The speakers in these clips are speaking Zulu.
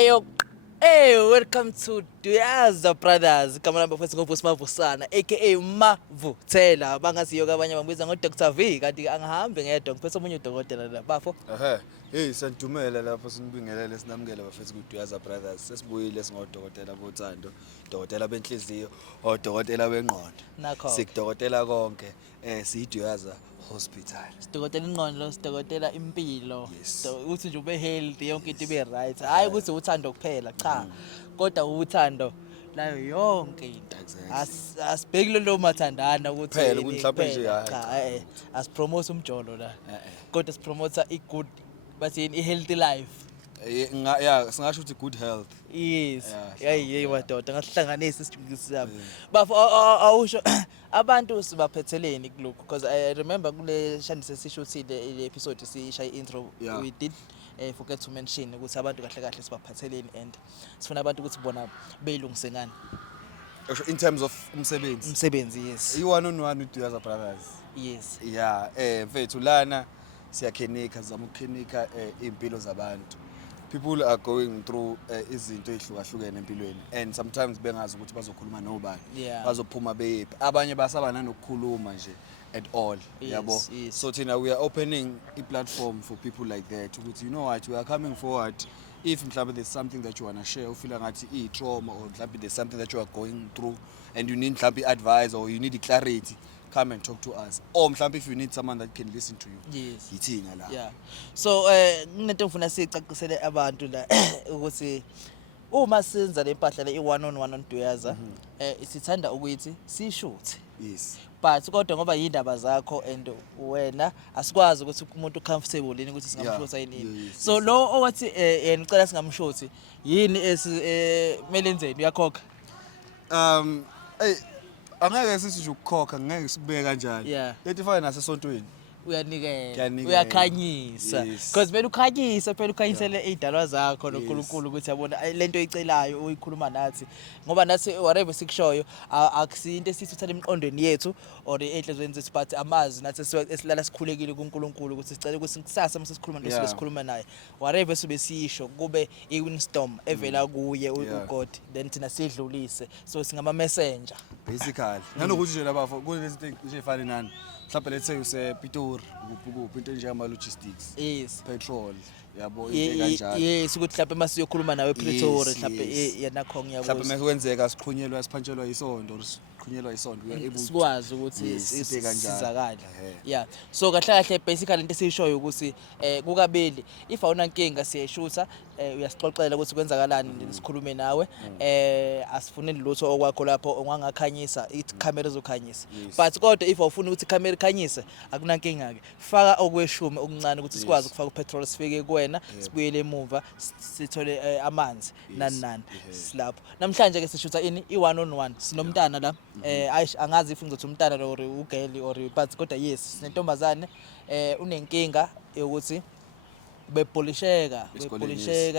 Ayo, hey, welcome to Duyaza Brothers. Igama lami mfowethu ngoVusi Mavusana aka Mavuthela. Bangaziyo kabanye bangibiza ngo Dr V kanti angihambi ngedwa ngiphethe omunye udokotela la bafo. Hey sanidumela lapho sinibingelele sinamukele bafethu ku Duyaza Brothers. Sesibuyile singodokotela bothando, dokotela benhliziyo, odokotela bengqondo. Nakho. Sikudokotela konke siyiduyaza hospital. Sidokotela ingqondo, sidokotela impilo. Yes. Uthi nje ube healthy yonke into ibe right. Hayi ukuthi uthando kuphela cha. Kodwa uthando layo yonke into. Asibheki lo mathandana ukuthi Phela mhlawumbe nje cha asipromote umjolo la. Kodwa sipromote i-good bathi i-healthy life. Yeah, singasho ukuthi good health. Yes. Hey madoda ngasihlanganisa isijungisi bafo awusho abantu sibaphetheleni kuloko because I remember kule shani sesishuthile le episode sisha intro we did forget to mention ukuthi abantu kahle kahle sibaphatheleni and sifuna abantu ukuthi bona beyilungise ngani In terms of umsebenzi. Yes. You-one on one with Duyaza Brothers. Yes. Yeah, mfethu lana siyakhenika zama ukukhenika impilo zabantu. People are going through izinto ezihlukahlukene empilweni and sometimes bengazi ukuthi bazokhuluma nobani. Bazophuma beyephi. Abanye basaba nanokukhuluma nje at all. Yabo. So thina we are opening a platform for people like that ukuthi you know what, we are coming forward. If mhlawumbe there's something that you want to share, ufila ngathi i-trauma or mhlawumbe there's something that you are going through and you need mhlawumbe advice or you need clarity, come and talk to us. Or mhlawumbe if you need someone that can listen to you. Yes. Yithina la. Yeah. So nginento ngifuna sicacisele abantu la ukuthi uma senza le mpahla le i-one on one on Duyaza sithanda ukuthi sishuthe. Yes. But kodwa ngoba yindaba zakho and wena asikwazi ukuthi umuntu comfortable yini ukuthi singamshutha yini. So lo owathi ngicela singamshuthi yini esimele enzeni uyakhokha? Hey angeke sithi nje ukukhokha ngeke sibeke kanjalo. Lethi fana nasesontweni. Uyanikela uyakhanyisa because vele ukhanyisa phela ukhanyisele izidalwa zakho noNkulunkulu ukuthi yabona lento oyicelayo uyikhuluma nathi ngoba nathi whatever sikushoyo akusinto esithutha emqondweni yethu or enhlezweni zethu but amazi nathi esilala sikhulekile kuNkulunkulu ukuthi sicela ukuthi kusasa mase sikhuluma nto sikhuluma naye whatever sobe sisho kube i-windstorm evela kuye uGod then thina sidlulise so singama messenger basically nanokuthi nje labafo kunezinto nje efana nani mhlawumbe lethe usePitori kuphi into njengama logistics petrol yabo into kanjalo yes ukuthi mhlawumbe masiyokhuluma nawe ePretoria mhlawumbe yena khongi yabo mhlawumbe mekwenzeka siqhunyelwa siphantshelwa isonto siqhunyelwa isonto we able sikwazi ukuthi sisizakala so kahle kahle basically into esishoyo ukuthi kukabili if awuna inkinga siyashutha uyasixoxela ukuthi kwenzakalani sikhulume nawe asifuneni lutho okwakho lapho ongangakhanyisa ithi camera ezokhanyisa but kodwa if awufuna ukuthi camera ikhanyise akuna inkinga ke faka okweshumi okuncane ukuthi sikwazi ukufaka upetrol sifike kuwena sibuyele emuva sithole amanzi nani silapho namhlanje ke sishutha ini i-one on one sinomntana la angazi if ngizothi umntana or ugeli or but kodwa yes sinentombazane unenkinga yokuthi bepolisheka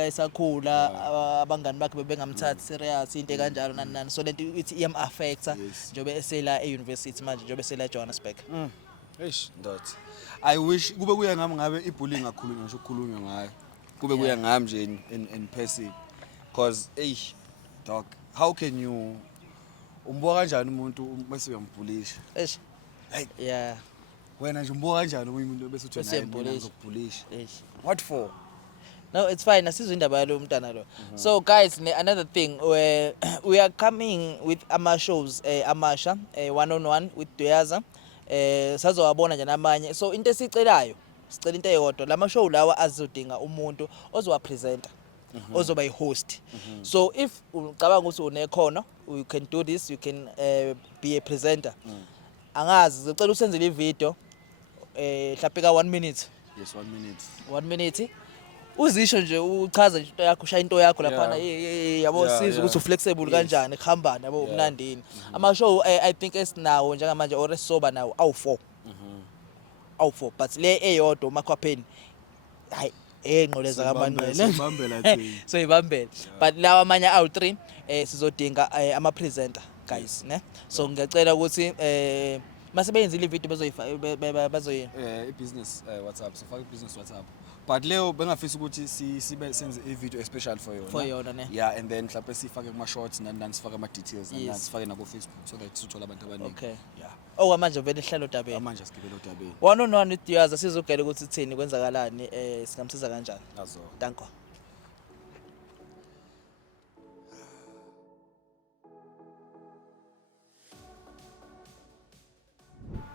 esakhula abangani bakhe bebengamthathi serious into kanjalo nani so lento ithi affecta njobe esela e-university manje njobe esela eJohannesburg. Ndot I wish kube kuya ngami ngabe ibullying kakhulunywa ngisho ukukhulunywa ngayo kube kuya ngami nje in person because dog how can you umbuka kanjani umuntu bese uyambullisha wena nje umbuka kanjani umuntu bese uthi naye uzokubullisha what for? No, it's fine. Asizwe indaba yalo umntana lo. So guys, another thing we are coming with ama shows amasha one on one with Duyaza. Sazowabona nje namanye. So into esicelayo, sicela into eyodwa. Lama show lawa azodinga umuntu ozowapresenter. Ozoba i-host. So if ucabanga ukuthi unekhono, you can do this, you can be a presenter. Angazi ngicela usenzele ivideo mhlawumbe ka 1 minute. Yes, 1 minute. 1 minute. Uzisho nje uchaza into yakho ushaya into yakho lapha yabo sizwe ukuthi uflexible kanjani kuhambana yabo umnandini ama show I think esinawo njengamanje or esoba nawo awu4 awu4 but le eyodwa umakhwapheni hayi engqoleza kamanqele so ibambela but lawa amanye awu3 sizodinga ama presenter guys ne so ngiyacela ukuthi mase beyenzile ivideo bazoyifaka bazoyi i-business WhatsApp sifaka i-business WhatsApp but leo bengafisa ukuthi sibe senze a video especially for yona ne. Yeah, and then mhlawumbe sifake kuma shorts nani sifake ama details Yes. nani sifake na ku Facebook so that sithola abantu abaningi. Okay. Yeah. Oh manje vele hlelo dabeni. Manje sigibele uDabeni. 1-on-1 with Diyaza sizogela ukuthi thini kwenzakalani singamsiza kanjani. Azo. Danko.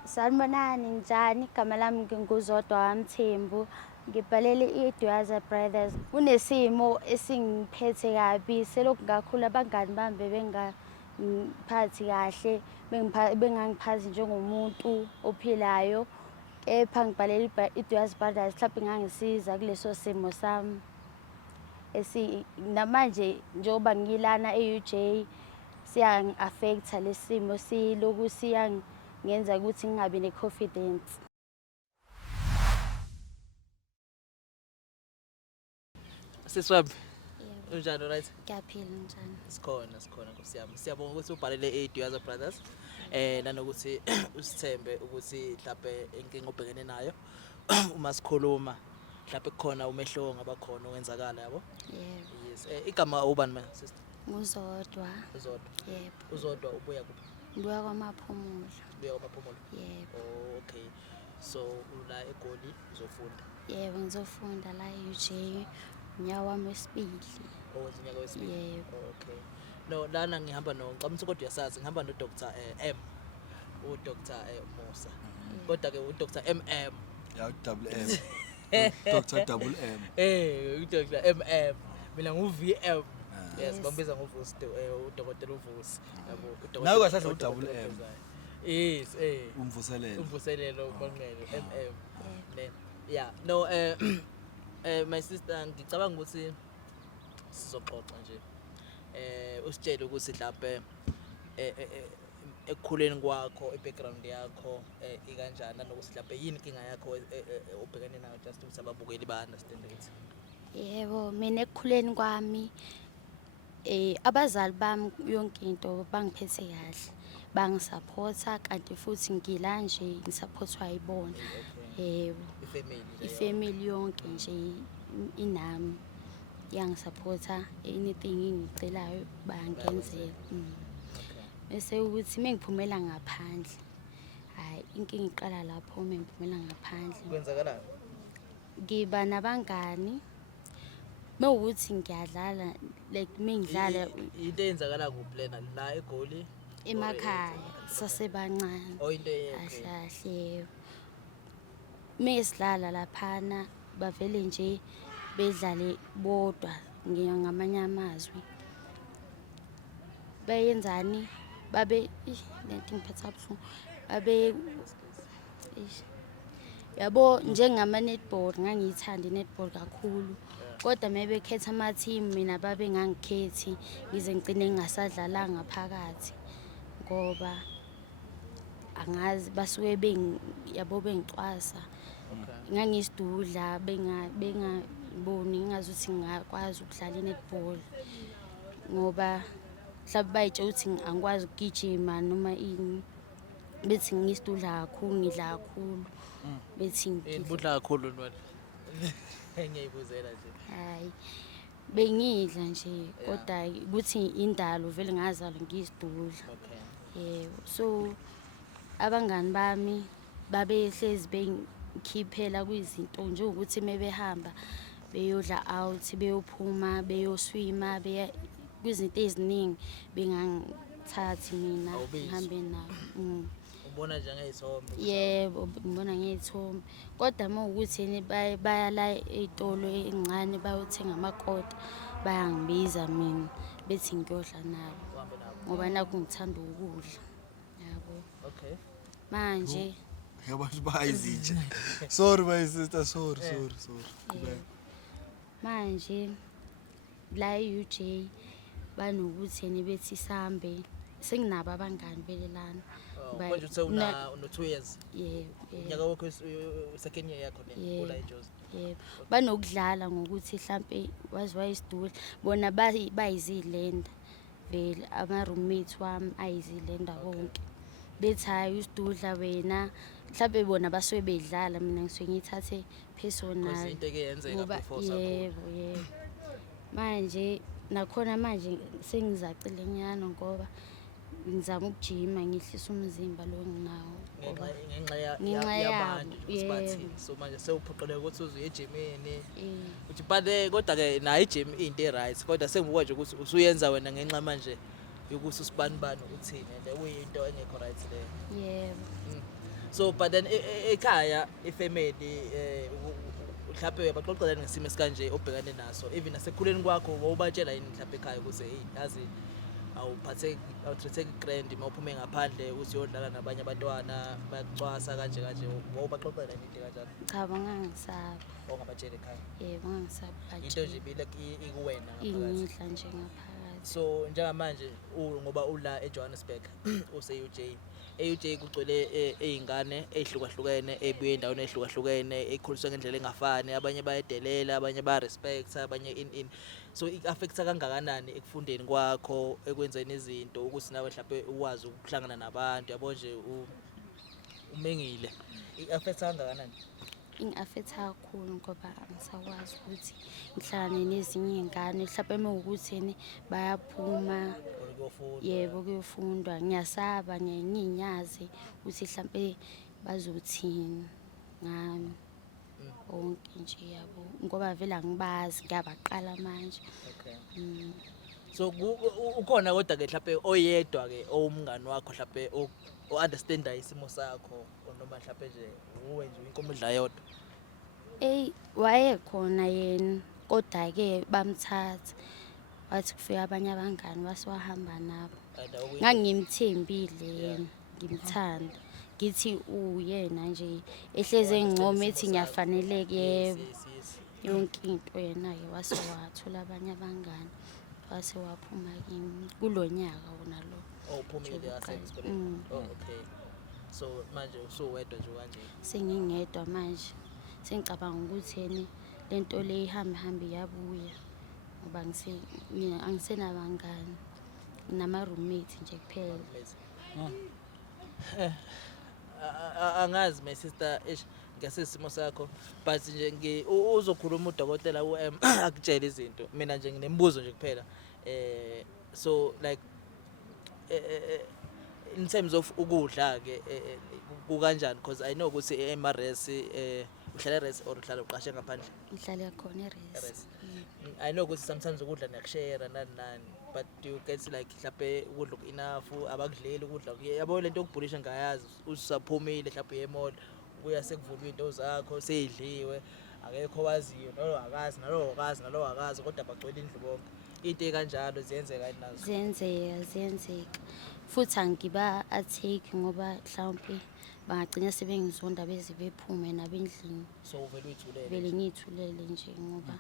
Sanibonani njani, igama lami nginguzodwa kaMthembu, ngibhalele iDiyaza Brothers. Kunesimo esingiphethe kabi selokhu ngakhula abangani bami bengangiphathi kahle, bengangiphathi njengomuntu ophilayo. Kepha ngibhalele iDiyaza Brothers mhlawumbe ngangisiza kuleso simo sami. Namanje njengoba ngilana e-UJ siyangi-affecta lesimo siloku ngenza ukuthi ngingabi ne-confidence. Siswami. Unjani right? Ngiyaphila njani? Sikhona Nkosi yami. Siyabonga ukuthi ubhalele iDiyaza Brothers. Nanokuthi usithembe ukuthi mhlawumbe inkinga obhekene nayo uma sikhuluma mhlawumbe kukhona umehlo ngabakhona owenzakala yabo. Yebo. Yes. Igama ubani manje sister? Nguzodwa. Uzodwa. Yebo. Uzodwa ubuya kuphi? Ngibuya KwaMaphumulo. Ubuya kwaMaphumulo. Yebo. Oh, okay. So ula eGoli uzofunda. Yebo, ngizofunda la e-UJ unyaka wami wesibili. Owenza unyaka wesibili. Yebo. Okay. No, lana ngihamba ngicabanga kodwa uyasazi ngihamba no Dr. M. uDr. Musa. Kodwa ke uDr. MM. Yeah, double M. Dr. Double M. uDr. MM. Mina ngu-VM. Yes, Yes. bambiza ngoVusi uDokotela uVusi. Yabo uDokotela. Nawe kahle u-double M. Yes, Umvuselelo. Umvuselelo bonqele MM. Yebo. Ne. Yeah, no my sister ngicabanga ukuthi sizoxoxa nje. Usitshele ukuthi mhlawumbe ekukhuleni kwakho i-background yakho ikanjani nanokuthi mhlawumbe yini inkinga yakho ubhekene nayo just ukuthi ababukeli ba-understand ukuthi. Yebo, mina ekukhuleni kwami abazali bami yonke into bangiphethe kahle, bangisupporta kanti futhi ngila nje ngisupportwa yibona. Yebo, ifamily yonke nje inami yangisupporta, anything engicelayo bayangenzela. Bese ukuthi mengiphumela ngaphandle, hayi inkinga iqala lapho mengiphumela ngaphandle. Kwenzakalani? Ngiba nabangani mewukuthi ngiyadlala like mengidlala into eyenzakala kuphi lena la eGoli emakhaya sasebancane. or into Kahle. Mesidlala laphana bavele nje bedlale bodwa ngamanye amazwi. Bayenzani babe lento ngiphetha kabuhlungu babe yabo njengama netball ngangiyithanda netball kakhulu, kodwa mebekhetha ama team mina babe ngangikhethi ngize ngicine ngingasadlalanga phakathi ngoba angazi basuke yabo bengicwasa. Ngangisidudla bengaboni ngazuthi ngakwazi ukudlala netball ngoba mhlawumbe bayitshela ukuthi angikwazi ukugijima noma ini, bethi ngisidudla kakhulu ngidla kakhulu, bethi ngidla kakhulu wena. Ngiyayibuzela nje. hayi bengidla nje kodwa ukuthi indalo vele ngazalwa ngiyisidudla. Yebo, so abangani bami babehlezi bengikhiphela kwizinto nje ukuthi mebehamba beyodla out, beyophuma, beyoswima, kwizinto eziningi bengangithathi mina ngihambe nabo. Ubona njengeyithombe. Yebo, ngibona ngeyithombe, kodwa mawukuthi baya la ey'tolo encane bayothenga amakota bayangibiza mina bethi ngiyodla nabo ngoba nakho ngithanda ukudla. Yabo. Okay. Manje Yabantu bayizitshe. Sorry my sister, sorry. manje la e-UJ banokuthi bethi sambe senginabo abangani belelana. Manje uthe una 2 years. Yebo. Unyaka wakho second year yakho le ula eJozi. Yebo. Banokudlala ngokuthi mhlambe waziwa isidudla bona bayizilenda vele ama roommates wami ayizilenda bonke. bethi hayi usidudla wena mhlawumbe bona basuke bedlala mina ngisuke ngithathe personal into eke yenzeka ngoba before sakhona. yebo manje nakhona manje sengizacile nyana ngoba ngizama ukujima ngihlisa umzimba lo nginawo ngoba ngenxa yabantu ukuthi bathini. So manje sewuphoqeleka ukuthi uze uye ejimini uthi but kodwa-ke nayo ijim into e-right kodwa sengibuka nje ukuthi usuyenza wena ngenxa manje yokuthi usibanibani uthini and kuyinto engekho right leyo. yebo So but then ekhaya ifamily mhlawumbe uyabaxoxela ngesimo esikanje obhekane naso even nasekhuleni kwakho wawubatshela yini mhlawumbe ekhaya ukuthi hey yazi awutreatheki grand uma uphume ngaphandle uthi uyodlala nabanye abantwana bayakucwasa kanje wawubaxoxela into kanjalo? cha bangangisaba ongabatshela ekhaya yebo bangangisaba into nje ibile ikuwena ngaphakathi. ingidla nje ngaphakathi. So njengamanje ngoba ula eJohannesburg use-UJ e-UJ kugcwele ey'ngane ey'hlukahlukene ey'buye endaweni ey'hlukahlukene ey'khuliswe ngendlela engafani, abanye bayadelela abanye baya-respect abanye in. So i-affecta kangakanani ekufundeni kwakho ekwenzeni izinto ukuthi nawe mhlawumbe ukwazi ukuhlangana nabantu yabo nje umengile i-affecta kangakanani? Ingi-affecta kakhulu ngoba angisakwazi ukuthi ngihlangane nezinye iy'ngane mhlawumbe mewukuthi bayaphuma yebo kuyofundwa ngiyasaba nginyazi ukuthi mhlawumbe bazothini ngami onke nje yabo ngoba vele angibazi ngiyabaqala manje. Okay. So ukhona kodwa-ke mhlawumbe oyedwa-ke owumngani wakho mhlawumbe o-understand-ayo isimo sakho noma mhlawumbe nje uwe nje inkomo idla yodwa? Wayekhona yena kodwa-ke bamthatha wathi kufika abanye abangani wase wahamba nabo. Ngangimthembile yena ngimthanda ngithi uyena nje ehlezi engincoma ethi ngiyafaneleka yebo yonke into yena-ke wase wathola abanye abangani wase waphuma kimi kulo nyaka wona lo. Uphumile yase-explain. Okay. So manje usuwedwa nje kanje? Sengingedwa manje sengicabanga ukuthi lento le ihambe yabuya ngoba mina angisenabangani nginama-roommate nje kuphela. Angazi my sister ngesisimo sakho but nje uzokhuluma udokotela akutshela izinto mina nje nginembuzo nje kuphela so like in terms of ukudla ke kukanjani because I know ukuthi eMares uhlala eRes or uhlala uqashe ngaphandle? Ngihlala khona eRes. I know ukuthi sometimes ukudla niyakushare nani but do you get like mhlawumbe ukudla enough abakudleli ukudla yabo lento yokubhulisha ngayazi usaphumile mhlawumbe ye-mall kuya sekuvulwa into zakho seyidliwe akekho waziyo nalo akazi kodwa bagcwele indlu bonke into ekanjalo ziyenzeka nazo? Ziyenzeka futhi angiba-atheki ngoba mhlawumpe bangagcina sebengizonda beze bephume nabendlini. So uvele uyithulele? Vele ngiyithulele nje ngoba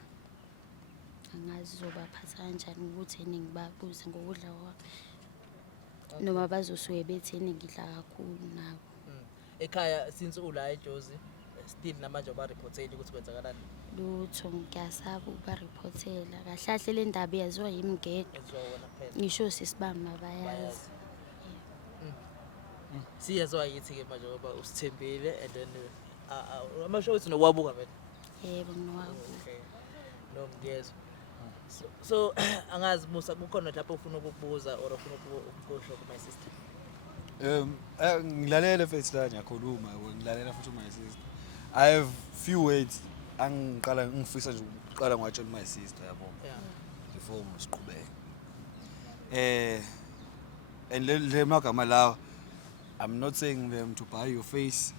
angazi zobaphatha kanjani ukuthi ngibabuze ngokudla kwami noma bazosuke betheni ngidla kakhulu nabo. Ekhaya since ula eJozi still namanje ba-reporteli ukuthi kwenzakalani? Lutho ngiyasaba ukuba-reportela kahle kahle le ndaba yaziwa yimi ngedwa ngisho sisibamba bayazi. Siyaziwa yithi-ke manje ngoba usithembile and then amasho ukuthi nowabuka vele? Yebo nowabuka. Okay. No ngiyezwa. So angazi Musa kukhona lapho ufuna ukukubuza or ufuna ukusho ku my sister? Ngilalela face la ngiyakhuluma ngilalela futhi my sister. I have few words ngifisa nje ukuqala ngwatshela my sister yabo. Yeah. Before ngisiqhubeke. And le magama lawa I'm not saying them to buy your face.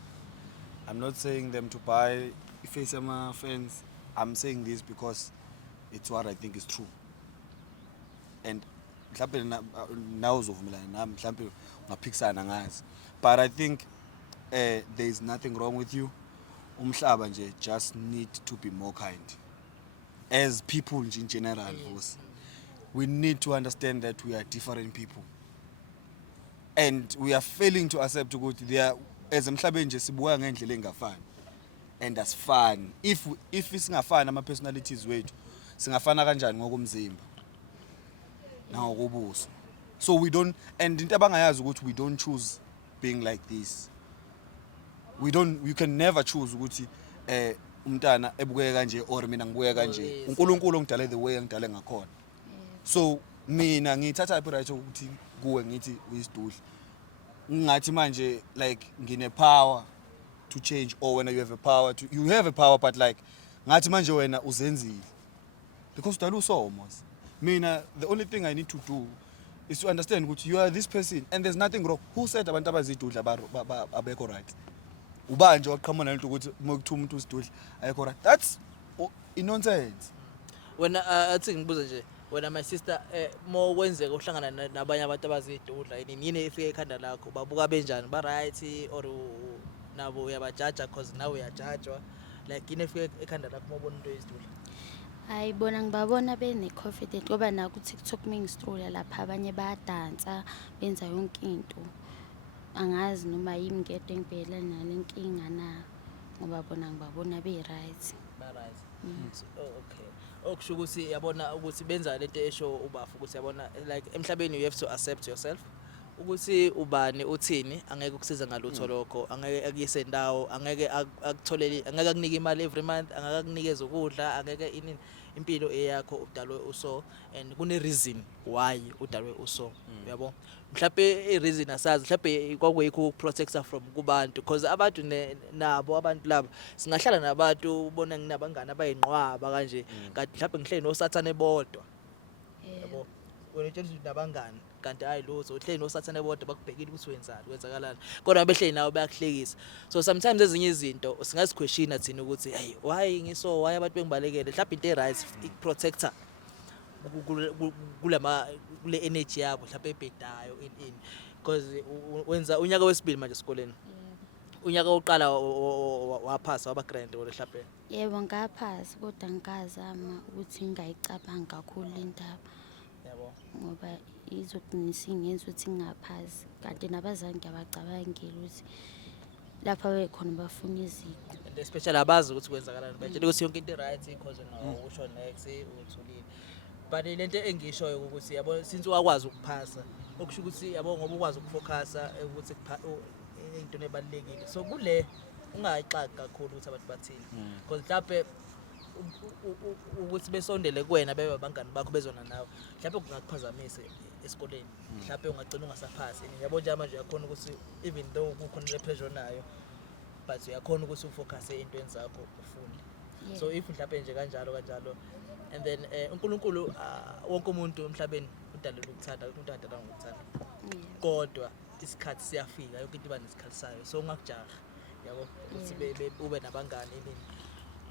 I'm not saying them to buy face ama fans. I'm saying this because it's what I think is true. And mhlawumbe nawe uzovumelana nami mhlawumbe ungaphikisana ngazi. But I think there is nothing wrong with you. Umhlaba nje just need to be more kind. As people in general, we need to understand that we are different people. And we are failing to accept ukuthi there as emhlabeni nje sibuka ngendlela engafani. And that's fun. If singafana ama personalities wethu singafana kanjani ngokomzimba nangokubuso. So we don't, and into abangayazi ukuthi we don't choose being like this. You can never choose ukuthi umntana ebukeke kanje or mina ngibukeke kanje. uNkulunkulu ongidale the way angidale ngakhona. So mina ngithatha right ukuthi kuwe ngithi uyisidudla. Ngathi manje like ngine power to change, or when you have a power but like ngathi manje wena uzenzile. Because udala usomos. Mina the only thing I need to do is to understand ukuthi you are this person and there's nothing wrong. Who said abantu abazidudla abekho right? Ubanje waqhamuka nalento ukuthi mokuthu umuntu usidudla ayekho right. That's nonsense. Wena athi ngibuza nje, wena my sister mo kwenzeka uhlangana nabanye abantu abazidudla yini efike ekhanda lakho babuka benjani, ba right or nabo uyabajaja because nawe uyajajwa, like yini efike ekhanda lakho mobona into yesidudla? Hayi bona ngibabona bene-confident ngoba naku TikTok mingistrola lapha abanye bayadansa benza yonke into. Angazi noma yimi ngedwa engibhekene nale nkinga na, ngoba bona ngibabona be-right. Ba-right. Okay. Okusho ukuthi yabona ukuthi benza lento esho ubafu ukuthi yabona like emhlabeni you have to accept yourself. Ukuthi ubani uthini angeke ukusiza ngalutho lokho, angeke akuyise ndawo, angeke akutholele, angeke akunike imali every month, angeke akunikeze ukudla, angeke impilo eyakho udalwe uso, and kune reason why udalwe uso, yabo. Mhlawumbe i reason asazi, mhlawumbe kwakuyikho ukuprotecta from kubantu, because abantu nabo abantu laba singahlala nabantu ubona nginabangani abayinqwaba kanje, kanti mhlawumbe ngihleli nosathane bodwa, yabo. Wena utshela ukuthi nabangani kanti hayi lutho uhleli nosathane bodwa bakubhekile ukuthi wenzani, kwenzakalani, kodwa behleli nawe bayakuhlekisa. So sometimes ezinye izinto singaziquestiona thina ukuthi hey why ngiso, why abantu bengibalekele, mhlawumbe into right protector kule energy yabo mhlawumbe ebhedayo in because wenza unyaka wesibili manje esikoleni. Unyaka oqala waphasa waba grand or mhlawumbe? Yebo ngaphasi kodwa ngikazama ukuthi ngingayicabanga kakhulu indaba. Yabo. Ngoba izoqinisa ingenza ukuthi ngingaphasi, kanti nabazali ngiyabacabangela ukuthi lapha bekhona bafuna izinto. And especially abazi ukuthi kwenzakalani, batshela ukuthi yonke into right because usho next uthulile. But lento engishoyo ukuthi yabo since wakwazi ukuphasa, okusho ukuthi yabo ngoba ukwazi ukufocusa ukuthi into ebalekile. So kule ungayixaki kakhulu ukuthi abantu bathini, because mhlawumbe ukuthi besondele kuwena bebe abangani bakho bezona nawe, mhlawumbe kungakuphazamise esikoleni, mhlawumbe ungagcina ungasaphasi. Yabo nje manje uyakhona ukuthi even though kukhona le pressure nayo, but uyakhona ukuthi ufocus entweni zakho ufunde. So if mhlawumbe nje kanjalo and then uNkulunkulu wonke umuntu emhlabeni udalela ukuthanda, umuntu adala ngokuthanda, kodwa isikhathi siyafika, yonke into iba nesikhathi sayo. So ungakujaha, yabo, ukuthi ube nabangani nini.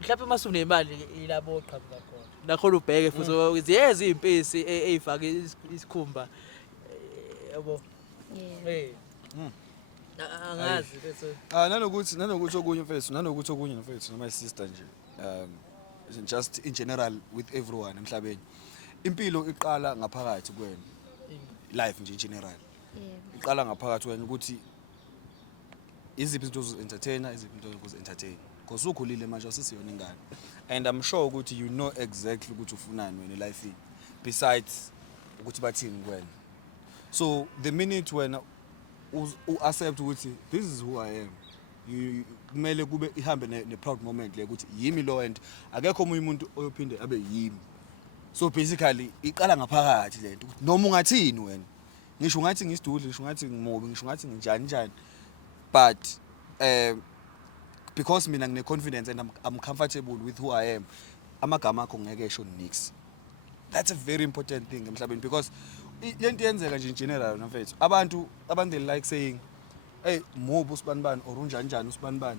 Mhlawumbe mase unemali ilabo oqhamuka khona nakhona ubheke futhi ukuthi yezi impisi ezifake isikhumba, yabo. Angazi bese nanokuthi okunye mfethu noma sister nje, just in general with everyone emhlabeni, impilo iqala ngaphakathi kuwena. Life nje in general iqala ngaphakathi wena ukuthi iziphi izinto ozo-entertainer, iziphi izinto ozo-entertain, because ukhulile manje usisiyona ingane, and I'm sure ukuthi you know exactly ukuthi ufunani wena life besides ukuthi bathini kuwena. So the minute when accept ukuthi this is who I am, kumele kube ihambe ne proud moment le ukuthi yimi lo and akekho omunye umuntu oyophinde abe yimi. So basically iqala ngaphakathi lento ukuthi noma ungathini wena, ngisho ngathi ngisidudle, ngisho ngathi ngimobi, ngisho ngathi njani, but because mina ngine confidence and I'm comfortable with who I am, amagama akho ngeke esho nix. That's a very important thing emhlabeni, because lento yenzeka nje in general mfethu, abantu they like saying hey mobu usibanibani or unjani usibanibani,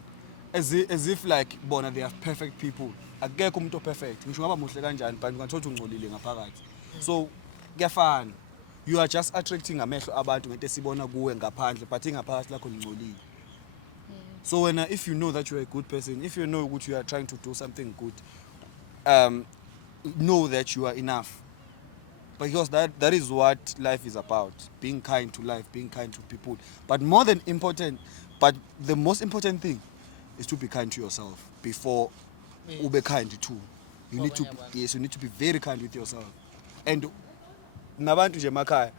as if like bona they are perfect people. Akekho umuntu perfect, ngisho ngaba muhle kanjani but ungathola ungcolile ngaphakathi. So kuyafana, you are just attracting amehlo abantu ngento esibona kuwe ngaphandle but ingaphakathi lakho ngcolile. So when if you know that you are a good person, if you know what you are trying to do something good, know that you are enough, because that is what life is about, being kind to life, being kind to people. But the most important thing is to be kind to yourself before you be kind too. You need to be very kind with yourself. And nabantu nje emakhaya,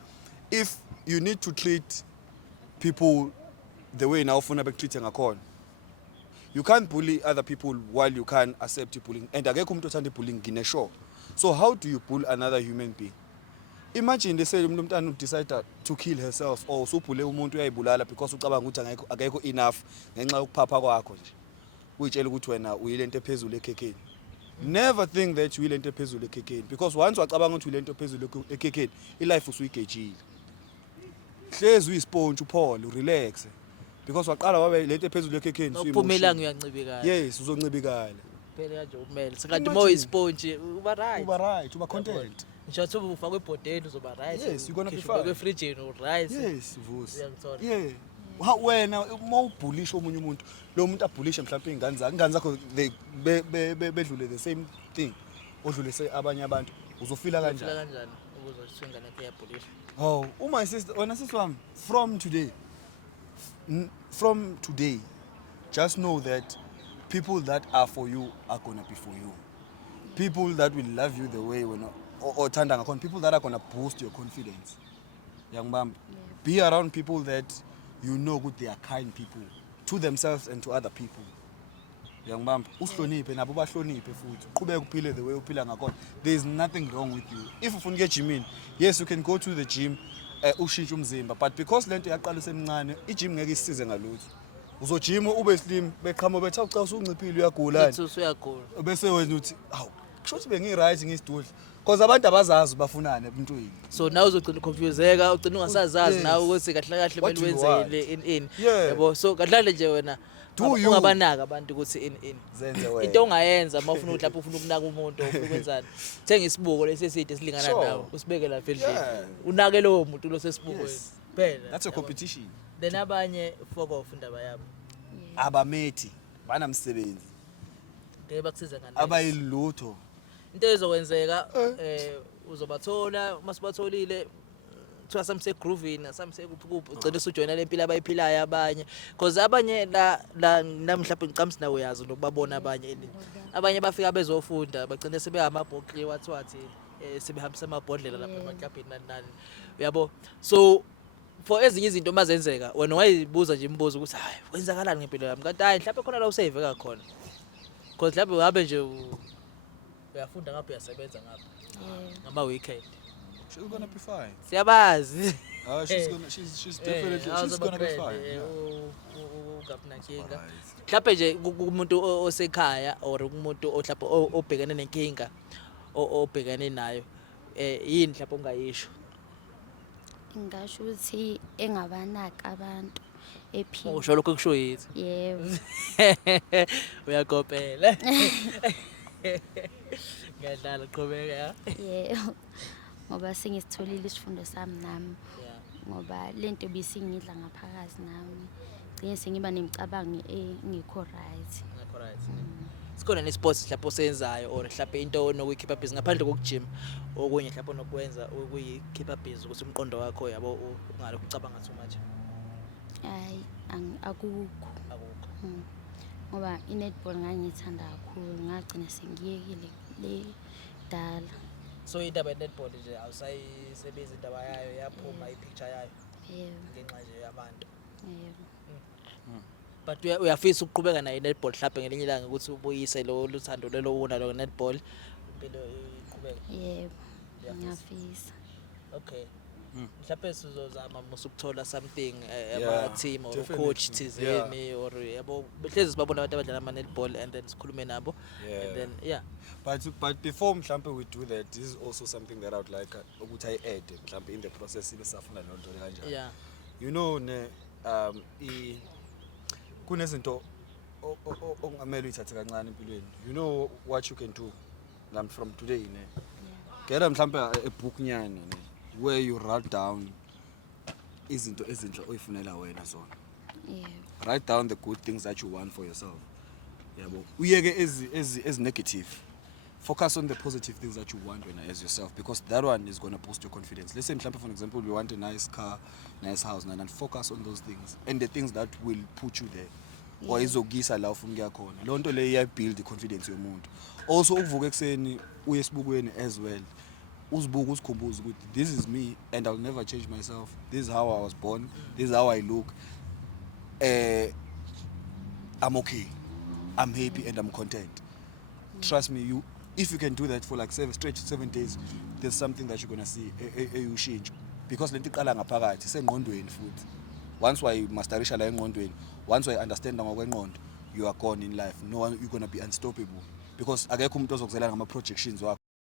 if you need to treat people the way now ufuna bekutreat ngakhona. You can't bully other people while you can't accept bullying. And akekho umuntu othanda bullying ngine-sure. So how do you bully another human being? Imagine they say umuntu umntana decide to kill herself or usubhule umuntu uyayibulala because ucabanga ukuthi akekho enough ngenxa yokuphapha kwakho nje. Uyitshela ukuthi wena uyilento ephezulu ekhekheni. Never think that uyilento ephezulu ekhekheni because once wacabanga ukuthi uyilento ephezulu ekhekheni, ilife usuyigejile. Hlezi uyisponge uphole, urelax. Because waqala wabe lento ephezulu ekhekheni Uphumelanga uyancibikala. Yes, uzoncibikala. Phela kanje umele. Sengathi mo isponge uba right. Uba right, uba content. Ngisho ukuthi ufake ebhodeni uzoba right. Yes, you're gonna be Ufake fine. efrijini right. Yes, vusi. Uyangithola. Yeah. Wena mawubhulisha omunye umuntu, lo muntu abhulishe mhlawumbe ingane zakho they bedlule the same thing. Odlulise abanye abantu, uzofila Ufila kanjani? kanjani ukuze ingane yakho iyabhulisha? Oh, my sister, wena sister wami, from today, just know that people that are for you are gonna be for you. People that will love you the way or thanda ngakhona, people that are gonna boost your confidence. Young man, be around people that you know good, they are kind people to themselves and to other people. Young man, uhloniphe nabo bahloniphe futhi. Uqhubeke uphile the way uphila ngakhona. There is nothing wrong with you. If ufuna ukuya gym, yes, you can go to the gym, ushintshe umzimba, but because lento yaqala semncane, i-gym ngeke isize ngalutho. Uzojima ube slim, beqhamo bethu cha usunciphile uyagula. Uthi usuyagula. Bese wena uthi, "Awu, kusho bengi right ngisidudla." Because abantu abazazi bafunana ebuntwini. So now uzogcina confuseka, ugcina ungasazazi Yes. nawe ukuthi kahle kahle What kumele do you want? wenzele in. Yeah. Yabo. So kahle je wena Do you? ungabanaka abantu ukuthi in. Zenze wena. Into ongayenza uma ufuna ukuthi lapho ufuna ukunaka umuntu ufuna ukwenzani. Thenga isibuko lesiside silingana Sure. nawe. Usibeke lapha endlini. Yeah. Unake lowo muntu lo sesibukweni. Yes. Phela. That's a Yabo. competition. Then abanye fuck off indaba yabo. Abamethi banamsebenzi. Ngeke bakusize ngani. Abayilutho. Into ezokwenzeka uzobathola masibatholile kuthiwa samse groovini samse kuphi ugcina usujoyina lempilo abayiphilayo abanye because abanye la mhlawumbe ngicamsi nawe yazi nokubabona abanye bafika bezofunda bagcina sebehamabhokri wathi sebehambisa amabhodlela lapha emaklabhini nani uyabo. So for ezinye izinto mazenzeka wena wayibuza nje imibuzo ukuthi hayi kwenzakalani ngempilo yami kanti hayi mhlawumbe khona la useveka khona because lapho uhambe nje uyafunda ngapha uyasebenza ngapha ngama weekend. She's gonna be fine. Siyabazi. She's definitely she's gonna be fine. Yeah. Ungaphinankinga. Mhlawumbe nje kumuntu osekhaya or kumuntu mhlawumbe obhekene nenkinga obhekene nayo yini mhlawumbe ungayisho. Ngisho ukuthi engabanaka abantu ephila. Usho lokho kusho yithi. Yebo. Uyakopela. Ngiyadlala qhubeka. Yebo. Ngoba sengisitholile isifundo sami nami. Yeah. Ngoba lento bisingidla ngaphakathi nami. Gcine sengiba nemicabango engikho right. Ngakho right. Sikhona nesports lapho senzayo or mhlawumbe into onokuyikhipha busy ngaphandle kokujim okunye mhlawumbe onokwenza ukuyikhipha busy ukuthi umqondo wakho yabo ungaloku ucabanga too much. Hayi akukho. Akukho. Ngoba i-netball ngangithanda kakhulu ngagcina sengiyekile le dala. So indaba ye-netball nje awusayisebenza indaba yayo yaphuma ipicture yayo Yebo. ngenxa nje yabantu. Yebo. But uyafisa ukuqhubeka nayo i-netball mhlawumbe ngelinye ilanga ukuthi ubuyise lo luthando lelo unalo netball impilo iqhubeka. Yebo. Uyafisa? Ngiyafisa. Okay. Mhlawumbe sizozama ukuthola something Yeah, ama team or definitely. coach thizeni or yabo behlezi sibabona abantu abadlala ama netball and then sikhulume nabo and then yeah. But before mhlambe we do that, this is also something that I would like ukuthi I add mhlambe in the process ibe safuna lonto le kanjani. Yeah. You know kunezinto ongamele uyithathe kancane empilweni. You know what you can do from today ne. Get mhlambe a book nyana ne where you write down izinto ezinhle oyifunela wena zona. Yebo. Write down the good things that you want for yourself. Yabo. Uyeke as negative. Focus on the positive things that you want as yourself because that one is going to boost your confidence. Let's say for example you want a nice car, nice house and focus on those things and the things that will put you there. Yeah. Or izogisa la ufuna ukuya khona. Lonto le iyabuild the confidence yomuntu. Also ukuvuka ekseni uye esibukweni as well. Uzibuka uzikhumbuze ukuthi this is me and I'll never change myself. This is how I was born. This is how I look. I'm okay, I'm happy and I'm content. Trust me, if you can do that for like 7 days, there's something that you're gonna see ushintsho, because lento iqala ngaphakathi sengqondweni futhi. Once masterisha la engqondweni, once understand ngokwengqondo, you are gone in life. No one, you're gonna be unstoppable, because akekho umuntu ozokuzela ngama projections wakho